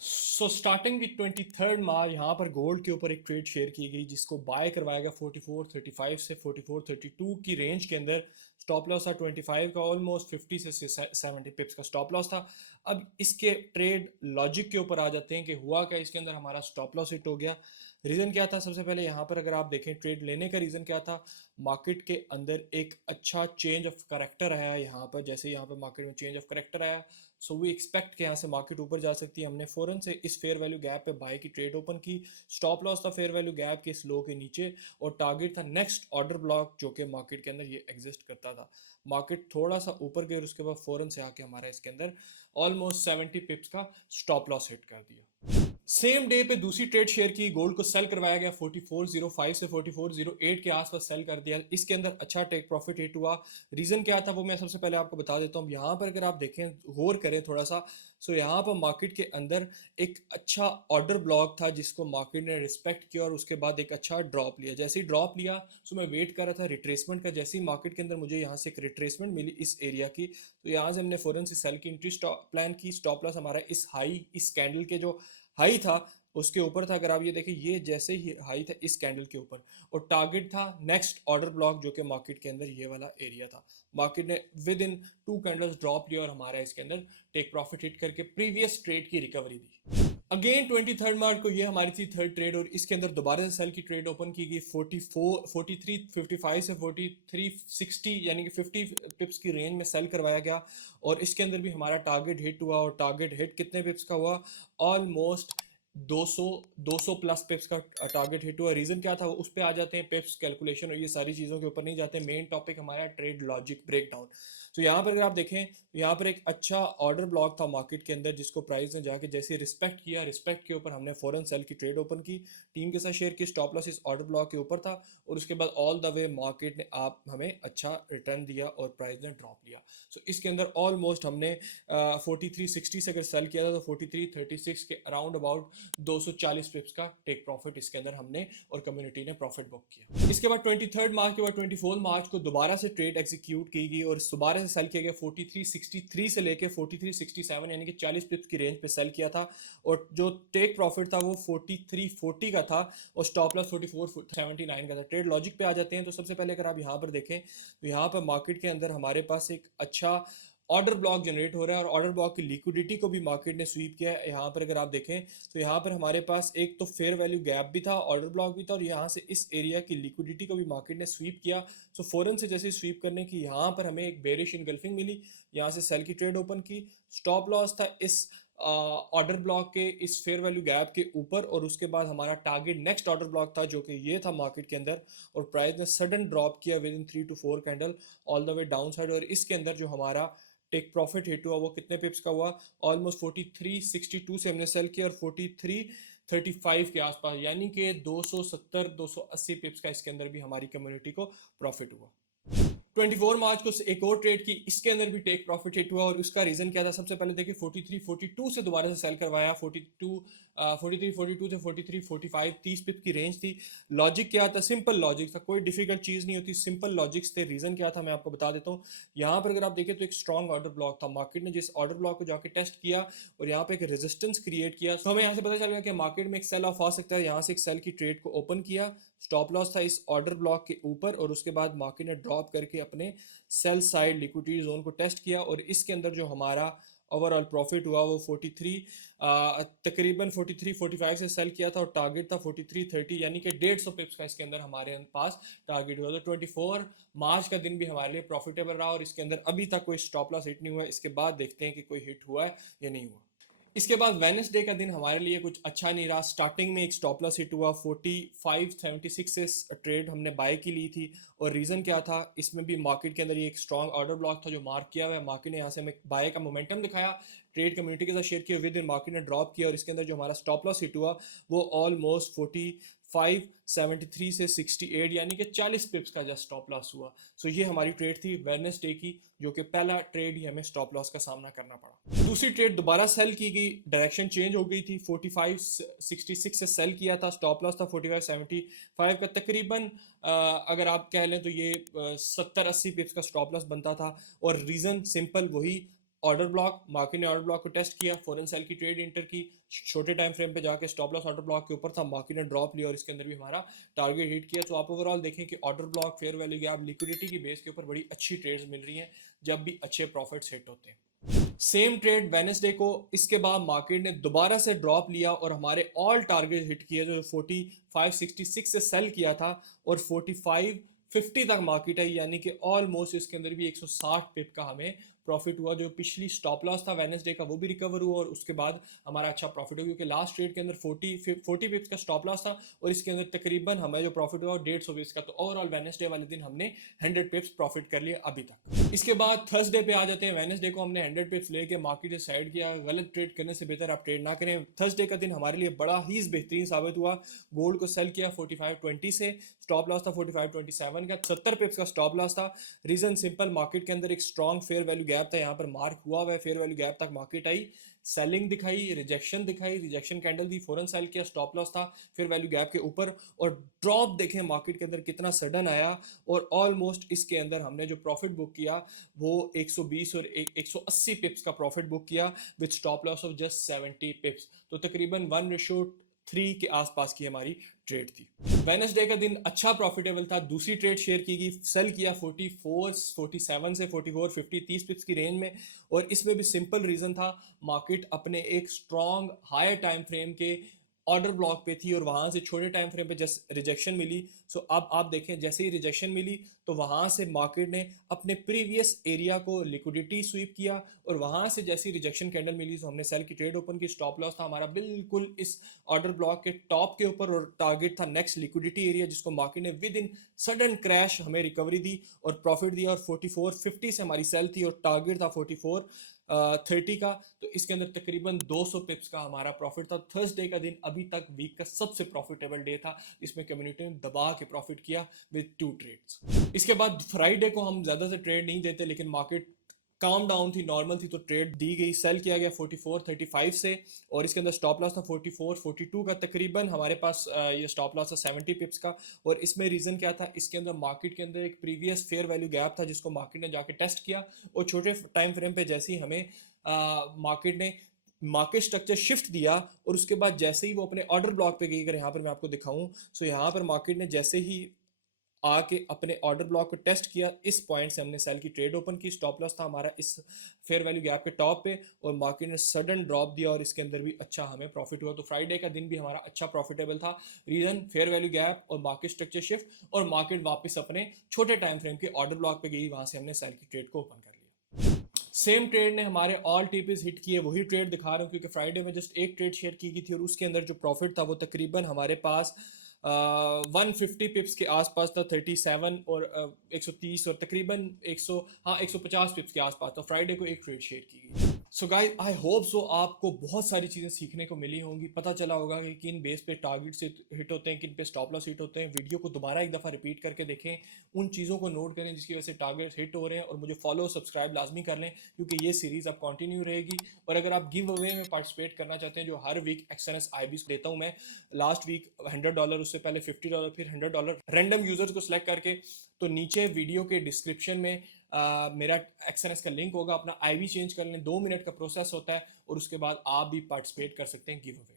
Starting with 23 मार्च यहाँ पर gold के ऊपर एक ट्रेड शेयर की गई जिसको बाय करवाया गया 44.35 से 44.32 की रेंज के अंदर। स्टॉप लॉस था 25 का, ऑलमोस्ट 50 से 70 पिप्स का स्टॉप लॉस था। अब इसके ट्रेड लॉजिक के ऊपर आ जाते हैं कि हुआ क्या इसके अंदर, हमारा स्टॉप लॉस हिट हो गया। रीज़न क्या था? सबसे पहले यहाँ पर अगर आप देखें ट्रेड लेने का रीज़न क्या था, मार्केट के अंदर एक अच्छा चेंज ऑफ करेक्टर आया यहाँ पर। जैसे यहाँ पर मार्केट में चेंज ऑफ करेक्टर आया, सो वी एक्सपेक्ट कि यहाँ से मार्केट ऊपर जा सकती है। हमने फ़ौरन से इस फेयर वैल्यू गैप पे बाय की ट्रेड ओपन की। स्टॉप लॉस था फेयर वैल्यू गैप के इस लो के नीचे, और टारगेट था नेक्स्ट ऑर्डर ब्लॉक जो कि मार्केट के अंदर ये एग्जिस्ट करता था। मार्केट थोड़ा सा ऊपर गई और उसके बाद फ़ौरन से आके हमारा इसके अंदर ऑलमोस्ट 70 पिप्स का स्टॉप लॉस हिट कर दिया। सेम डे पे दूसरी ट्रेड शेयर की, गोल्ड को सेल करवाया गया 4405 से 4408 के आसपास सेल कर दिया। इसके अंदर अच्छा टेक प्रॉफिट हिट हुआ। रीजन क्या था वो मैं सबसे पहले आपको बता देता हूँ। यहाँ पर अगर आप देखें, गौर करें थोड़ा सा, सो यहाँ पर मार्केट के अंदर एक अच्छा ऑर्डर ब्लॉक था जिसको मार्केट ने रिस्पेक्ट किया और उसके बाद एक अच्छा ड्रॉप लिया। जैसे ही ड्रॉप लिया, सो मैं वेट कर रहा था रिट्रेसमेंट का। जैसे ही मार्केट के अंदर मुझे यहाँ से एक रिट्रेसमेंट मिली इस एरिया की, तो यहाँ से हमने फौरन से सेल की एंट्री प्लान की। स्टॉप लॉस हमारा इस हाई, इस कैंडल के जो हाई था उसके ऊपर था। अगर आप ये देखें, ये जैसे ही हाई था इस कैंडल के ऊपर, और टारगेट था नेक्स्ट ऑर्डर ब्लॉक जो कि मार्केट के अंदर ये वाला एरिया था। मार्केट ने विद इन 2 कैंडल्स ड्रॉप लिया और हमारा इसके अंदर टेक प्रॉफिट हिट करके प्रीवियस ट्रेड की रिकवरी दी। अगेन 23 मार्च को ये हमारी थी थर्ड ट्रेड, और इसके अंदर दोबारा से सेल की ट्रेड ओपन की गई 4355 से 4360, यानी कि 50 पिप्स की रेंज में सेल करवाया गया। और इसके अंदर भी हमारा टारगेट हिट हुआ, और टारगेट हिट कितने पिप्स का हुआ? ऑलमोस्ट 200 प्लस पिप्स का टारगेट हिट हुआ। रीजन क्या था उस पर आ जाते हैं, पिप्स कैलकुलेशन और ये सारी चीज़ों के ऊपर नहीं जाते। मेन टॉपिक हमारा ट्रेड लॉजिक ब्रेकडाउन। तो यहाँ पर अगर आप देखें, यहाँ पर एक अच्छा ऑर्डर ब्लॉक था मार्केट के अंदर जिसको प्राइस ने जाके जैसे रिस्पेक्ट किया, रिस्पेक्ट के ऊपर हमने फॉरन सेल की ट्रेड ओपन की, टीम के साथ शेयर की। स्टॉप लॉस इस ऑर्डर ब्लॉक के ऊपर था, और उसके बाद ऑल द वे मार्केट ने आप हमें अच्छा रिटर्न दिया और प्राइस ने ड्रॉप लिया। सो इसके अंदर ऑलमोस्ट हमने 4360 से अगर सेल किया था तो 4336 के अराउंड अबाउट 240 पिप्स का टेक प्रॉफिट इसके अंदर हमने और कम्युनिटी ने प्रॉफिट बुक किया। इसके बाद 23 मार्च के बाद 24 मार्च को दोबारा से ट्रेड एग्जीक्यूट की गई, और दोबारा से सेल किया गया 4363 से लेके 4367, यानी कि 40 पिप्स की रेंज पे सेल किया था। और जो टेक प्रॉफिट था वो 4340 का था, और स्टॉप लॉस 4479 का था। ट्रेड लॉजिक पे आ जाते हैं, तो सबसे पहले अगर आप यहाँ पर देखें तो यहाँ पर मार्केट के अंदर हमारे पास एक अच्छा ऑर्डर ब्लॉक जनरेट हो रहा है, और ऑर्डर ब्लॉक की लिक्विडिटी को भी मार्केट ने स्वीप किया है। यहाँ पर अगर आप देखें तो यहाँ पर हमारे पास एक तो फेयर वैल्यू गैप भी था, ऑर्डर ब्लॉक भी था, और यहाँ से इस एरिया की लिक्विडिटी को भी मार्केट ने स्वीप किया। सो फौरन से जैसे स्वीप करने की यहाँ पर हमें एक बेरिश इनगल्फिंग मिली, यहाँ से सेल की ट्रेड ओपन की। स्टॉप लॉस था इस ऑर्डर ब्लॉक के इस फेयर वैल्यू गैप के ऊपर, और उसके बाद हमारा टारगेट नेक्स्ट ऑर्डर ब्लॉक था जो कि ये था मार्केट के अंदर। और प्राइस ने सडन ड्रॉप किया with in 3 to 4 candle all the way down side, और इसके अंदर जो हमारा टेक प्रॉफिट हिट हुआ वो कितने पिप्स का हुआ? ऑलमोस्ट 4362 से हमने सेल किया, और 4335 के आसपास, यानी कि 270 280 पिप्स का इसके अंदर भी हमारी कम्युनिटी को प्रॉफिट हुआ। 24 मार्च को एक और ट्रेड की, इसके अंदर भी टेक प्रॉफिट हिट हुआ, और उसका रीजन क्या था? सबसे पहले देखिए 4342 से दोबारा से सेल करवाया। 4342 से 4345, 30 पिप की रेंज थी। लॉजिक क्या था? सिंपल लॉजिक था, कोई डिफिकल्ट चीज़ नहीं होती, सिंपल लॉजिक्स थे। रीजन क्या था मैं आपको बता देता हूँ। यहाँ पर अगर आप देखें तो एक स्ट्रॉन्ग ऑर्डर ब्लॉक था, मार्केट ने जिस ऑर्डर ब्लॉक को जाके टेस्ट किया और यहाँ पे एक रेजिस्टेंस क्रिएट किया, तो हमें यहाँ से पता चल गया कि मार्केट में एक सेल ऑफ आ सकता है। यहाँ से एक सेल की ट्रेड को ओपन किया, स्टॉप लॉस था इस ऑर्डर ब्लॉक के ऊपर, और उसके बाद मार्केट ने ड्रॉप करके अपने सेल साइड लिक्विडिटी जोन को टेस्ट किया, और इसके अंदर जो हमारा ओवरऑल प्रॉफिट हुआ वो 43 तकरीबन 43-45 से सेल किया था, और टारगेट था 4330, यानी कि 150 पिप्स का इसके अंदर हमारे पास टारगेट हुआ। तो 24 मार्च का दिन भी हमारे लिए प्रॉफिटेबल रहा, और इसके अंदर अभी तक कोई स्टॉप लॉस हिट नहीं हुआ। इसके बाद देखते हैं कि कोई हिट हुआ है या नहीं हुआ। इसके बाद वेडनेसडे का दिन हमारे लिए कुछ अच्छा नहीं रहा। स्टार्टिंग में एक स्टॉप लॉस हिट हुआ 4576 से ट्रेड हमने बाय की ली थी, और रीज़न क्या था? इसमें भी मार्केट के अंदर ये एक स्ट्रॉन्ग ऑर्डर ब्लॉक था जो मार्क किया हुआ है। मार्केट ने यहाँ से हमें बाय का मोमेंटम दिखाया, ट्रेड कम्युनिटी के साथ शेयर किया, विद इन मार्केट ने ड्रॉप किया, और इसके अंदर जो हमारा स्टॉप लॉस हिट हुआ वो ऑलमोस्ट 4573 से 68, यानी कि 40 पिप्स का जस्ट स्टॉप लॉस हुआ। सो ये हमारी ट्रेड थी वेडनेसडे की, जो कि पहला ट्रेड ही हमें स्टॉप लॉस का सामना करना पड़ा। दूसरी ट्रेड दोबारा सेल की गई, डायरेक्शन चेंज हो गई थी। 4566 से सेल किया था, स्टॉप लॉस था 4575 का तकरीबन। अगर आप कह लें तो ये 70-80 पिप्स का स्टॉप लॉस बनता था, और रीज़न सिंपल वही ऑर्डर ब्लॉक, मार्केट ने ऑर्डर ब्लॉक को टेस्ट किया, फॉरेन सेल की ट्रेड इंटर की, छोटे टाइम फ्रेम पे जाके स्टॉप लॉस ऑर्डर ब्लॉक के ऊपर था, मार्केट ने ड्रॉप लिया और इसके अंदर भी हमारा टारगेट हिट किया। तो आप ओवरऑल देखें कि order block, fair value gap, liquidity की बेस के ऊपर बड़ी अच्छी ट्रेड्स मिल रही हैं जब भी अच्छे प्रॉफिट्स हिट होते हैं। सेम ट्रेड वेडनेसडे को, इसके बाद मार्केट ने दोबारा से ड्रॉप लिया और हमारे ऑल टारगेट हिट किए, जो 4566 से सेल किया था और 4550 तक मार्केट आई, यानी कि ऑलमोस्ट इसके अंदर भी 160 पिप का हमें प्रॉफिट हुआ। जो पिछली स्टॉप लॉस था वेडनेसडे का वो भी रिकवर हुआ और उसके बाद हमारा अच्छा प्रॉफिट हुआ, क्योंकि लास्ट ट्रेड के अंदर 40 पिप्स का स्टॉप लॉस था और इसके अंदर तकरीबन हमें जो प्रॉफिट हुआ 150 पिप्स का। तो ओवरऑल वेडनेसडे वाले दिन हमने 100 पिप्स प्रॉफिट कर लिया अभी तक। इसके बाद थर्सडे पे आ जाते हैं। वेडनेसडे को हमने 100 पिप्स लेके मार्केट से साइड किया। गलत ट्रेड करने से बेहतर आप ट्रेड ना करें। थर्सडे का दिन हमारे लिए बड़ा ही बेहतरीन साबित हुआ। गोल्ड को सेल किया 4520 से, स्टॉप लॉस था 4527 का, 70 पिप्स का स्टॉप लॉस था। रीजन सिंपल, मार्केट के अंदर एक स्ट्रॉन्ग फेयर वैल्यू गैप था, यहाँ पर मार्क हुआ हुआ है, फेयर वैल्यू गैप तक मार्केट आई, सेलिंग दिखाई, रिजेक्शन दिखाई, रिजेक्शन कैंडल दी, फौरन सेल किया, स्टॉप लॉस था फेयर वैल्यू गैप के ऊपर और ड्रॉप देखें मार्केट के अंदर कितना सडन आया और ऑलमोस्ट इसके अंदर हमने जो प्रॉफिट बुक किया वो 120 और 180 पिप्स का प्रॉफिट बुक किया with stop loss of just 70 पिप्स। तो तकरीबन 1:3 के आसपास की हमारी ट्रेड थी। वेडनेसडे का दिन अच्छा प्रॉफिटेबल था। दूसरी ट्रेड शेयर की गई, सेल किया 47 से 4450, 30 पिप्स की रेंज में और इसमें भी सिंपल रीजन था, मार्केट अपने एक स्ट्रॉन्ग हायर टाइम फ्रेम के ऑर्डर ब्लॉक पे थी और वहां से छोटे टाइम फ्रेम पे जस्ट रिजेक्शन मिली। सो अब आप देखें जैसे ही रिजेक्शन मिली तो वहां से मार्केट ने अपने प्रीवियस एरिया को लिक्विडिटी स्वीप किया और वहां से जैसी रिजेक्शन कैंडल मिली तो हमने सेल की ट्रेड ओपन की। स्टॉप लॉस था हमारा बिल्कुल इस ऑर्डर ब्लॉक के टॉप के ऊपर और टारगेट था नेक्स्ट लिक्विडिटी एरिया, जिसको मार्केट ने विद इन सडन क्रैश हमें रिकवरी दी और प्रॉफिट दिया और 4450 से हमारी सेल थी और टारगेट था 4430 का। तो इसके अंदर तकरीबन 200 पिप्स का हमारा प्रॉफिट था। थर्सडे का दिन अभी तक वीक का सबसे प्रॉफिटेबल डे था, इसमें कम्युनिटी ने दबा के प्रॉफिट किया विद 2 ट्रेड्स। इसके बाद फ्राइडे को हम ज़्यादा से ट्रेड नहीं देते, लेकिन मार्केट काम डाउन थी, नॉर्मल थी, तो ट्रेड दी गई, सेल किया गया 4435 से और इसके अंदर स्टॉप लॉस था 4442 का। तकरीबन हमारे पास ये स्टॉप लॉस था 70 पिप्स का और इसमें रीज़न क्या था, इसके अंदर मार्केट के अंदर एक प्रीवियस फेयर वैल्यू गैप था जिसको मार्केट ने जाके टेस्ट किया और छोटे टाइम फ्रेम पे जैसे ही हमें मार्केट ने मार्केट स्ट्रक्चर शिफ्ट दिया और उसके बाद जैसे ही वो अपने ऑर्डर ब्लॉक पे गई, अगर यहाँ पर मैं आपको दिखाऊं, सो यहाँ पर मार्केट ने जैसे ही आके अपने ऑर्डर ब्लॉक को टेस्ट किया, इस पॉइंट से हमने सेल की ट्रेड ओपन की। स्टॉप लॉस था हमारा इस फेयर वैल्यू गैप के टॉप पे और मार्केट ने सडन ड्रॉप दिया और इसके अंदर भी अच्छा हमें प्रॉफिट हुआ। तो फ्राइडे का दिन भी हमारा अच्छा प्रॉफिटेबल था। रीजन फेयर वैल्यू गैप और मार्केट स्ट्रक्चर शिफ्ट और मार्केट वापस अपने छोटे टाइम फ्रेम के ऑर्डर ब्लॉक पे गई, वहां से हमने सेल की ट्रेड को ओपन कर लिया। सेम ट्रेड ने हमारे ऑल टीपीज हिट किए, वही ट्रेड दिखा रहा हूँ क्योंकि फ्राइडे में जस्ट एक ट्रेड शेयर की गई थी और उसके अंदर जो प्रॉफिट था वो तकरीबन हमारे पास 150 पिप्स के आसपास था, 37 और 130 और तकरीबन 150 पिप्स के आसपास था। फ्राइडे को एक ट्रेड शेयर की गई। So guys, I hope so आपको बहुत सारी चीज़ें सीखने को मिली होंगी, पता चला होगा कि किन बेस पे टारगेट से हिट होते हैं, किन पे स्टॉप लॉस हिट होते हैं। वीडियो को दोबारा एक दफ़ा रिपीट करके देखें, उन चीज़ों को नोट करें जिसकी वजह से टारगेट हिट हो रहे हैं और मुझे फॉलो सब्सक्राइब लाजमी कर लें क्योंकि ये सीरीज़ अब कंटिन्यू रहेगी। और अगर आप गिव अवे में पार्टिसिपेट करना चाहते हैं, जो हर वीक XNS IBs देता हूँ मैं, लास्ट वीक $100, उससे पहले $50, फिर $100 रैंडम यूजर्स को सिलेक्ट करके, तो नीचे वीडियो के डिस्क्रिप्शन में मेरा XNS का लिंक होगा। अपना IB चेंज कर लें, 2 मिनट का प्रोसेस होता है और उसके बाद आप भी पार्टिसिपेट कर सकते हैं गिव अवे।